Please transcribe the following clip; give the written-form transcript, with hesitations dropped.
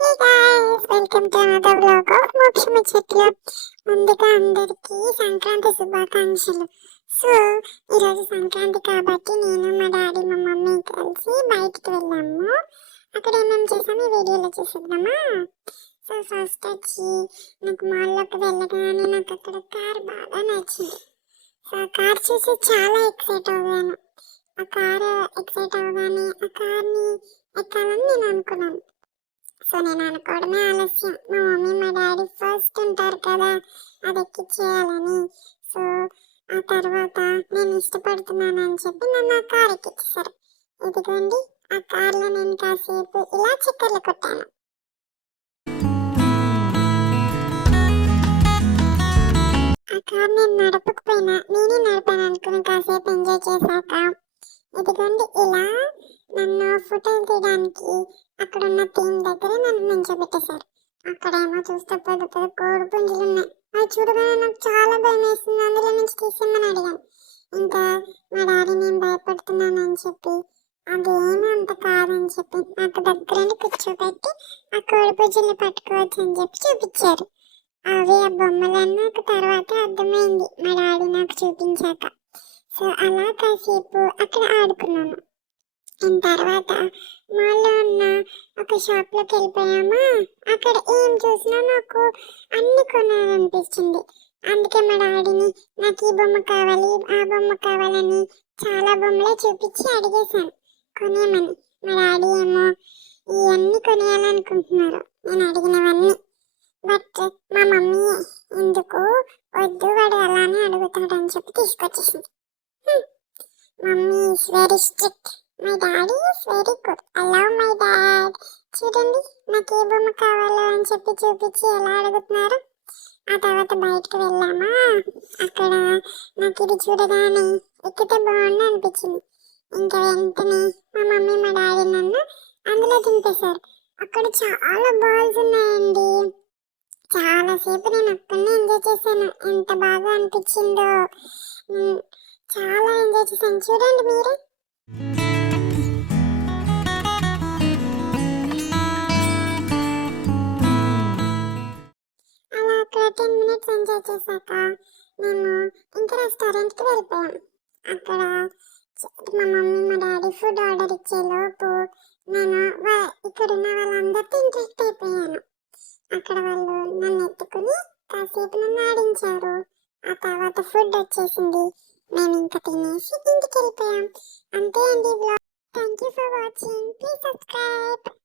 Hey guys, welcome to another vlog of మోక్షమి చెట్లు. ముందుగా అందరికీ సంక్రాంతి శుభాకాంక్షలు. సో ఈరోజు సంక్రాంతి కాబట్టి నేను మా డాడీ మా మమ్మీ కలిసి బయటికి వెళ్ళాము. అక్కడ ఏమేమి చేసాము ఈ వీడియోలో చూసేద్దామా. సో ఫస్ట్ వచ్చి నాకు మాల్లోకి వెళ్ళగానే నాకు అక్కడ కార్ బాగా నచ్చింది. సో ఆ కార్ చూసి చాలా ఎక్సైట్ అవ్వాను. ఆ కార్ ఎక్సైట్ అవ్వగానే ఆ కార్ని ఎక్కాలని నేను అనుకున్నాను. సో నేను అనుకోవడమే ఆలస్యం. మా మమ్మీ మా డాడీ ఫస్ట్ ఉంటారు కదా, అది ఎక్కిచ్చేయాలని. సో ఆ తర్వాత నేను ఇష్టపడుతున్నాను అని చెప్పి నన్ను ఆ కార్ ఎక్కించేశారు. ఇదిగోండి, ఆ కార్లో నేను కాసేపు ఇలా చక్కర్లు కొట్టాను. ఆ కార్ నేను నడపకపోయినా నేనే నడిపాను అనుకుని కాసేపు ఎంజాయ్ చేశాక ఇదిగోండి ఇలా నన్ను ఫోటోలు తీయడానికి అక్కడ ఉన్న థీమ్ దగ్గర నన్ను నించోబెట్టేశారు. అక్కడేమో చూస్తే పెద్ద పెద్ద కోడి పుంజులు ఉన్నాయి. అవి చూడగానే నాకు చాలా భయం వేసింది. అందులో నుంచి తీసేయమని అడిగాను. ఇంకా మా డాడీ నేను భయపడుతున్నాను అని చెప్పి అదేమీ అంత కాదని చెప్పి నాకు దగ్గరని కూర్చోబెట్టి ఆ కోడి పుంజుల్ని పట్టుకోవచ్చు అని చెప్పి చూపించారు. అవి ఆ బొమ్మలన్నీ నాకు తర్వాత అర్థమైంది మా డాడీ నాకు చూపించాక. సో అలా కాసేపు అక్కడ ఆడుకున్నాను. తర్వాత మాల్లో ఉన్న ఒక షాప్లోకి వెళ్ళిపోయామా. అక్కడ ఏం చూసినా నాకు అన్ని కొనాలనిపించింది. అందుకే మా డాడీని నాకు ఈ బొమ్మ కావాలి ఆ బొమ్మ కావాలని చాలా బొమ్మలే చూపించి అడిగేశాను కొనేయమని. మా డాడీ ఏమో ఇవన్నీ కొనేయాలనుకుంటున్నారు నేను అడిగినవన్నీ. బట్ మా మమ్మీ ఎందుకు వద్దు, వాడు అలానే అడుగుతాడని చెప్పి తీసుకొచ్చేసింది. Mummy is very strict, my daddy is very good. I love my dad. చూడండి నాకు ఏ బొమ్మ కావాలో అని చెప్పి చూపించి ఎలా అడుగుతున్నారు. ఆ తర్వాత బయటకు వెళ్ళామా. అక్కడ నాకు ఇది చూడగానే ఎక్కితే బాగుండు అనిపించింది. ఇంకా వెంటనే మా మమ్మీ మా డాడీ నన్ను అందులో దింపేశారు. అక్కడ చాలా బాల్స్ ఉన్నాయండి. చాలాసేపు నేను అక్కడనే ఎంజాయ్ చేశాను. ఎంత బాగా అనిపించిందో, చాలా ఎంజాయ్ చేశాను. చూడండి మీరే. అలా అక్కడ 10 మినిట్స్ ఎంజాయ్ చేశాక మేము ఇంకా రెస్టారెంట్కి వెళ్ళిపోయాం. అక్కడ మా మమ్మీ మా డాడీ ఫుడ్ ఆర్డర్ ఇచ్చే లోపు నేను ఇక్కడున్న వాళ్ళందరితో ఇంట్రెస్ట్ అయిపోయాను. అక్కడ వాళ్ళు నన్ను ఎత్తుకుని కాసేపు నన్ను ఆడించారు. ఆ తర్వాత ఫుడ్ వచ్చేసింది. మేము ఇంకా తినేసి ఇంటికి వెళ్ళిపోయాం. అంతే అండి.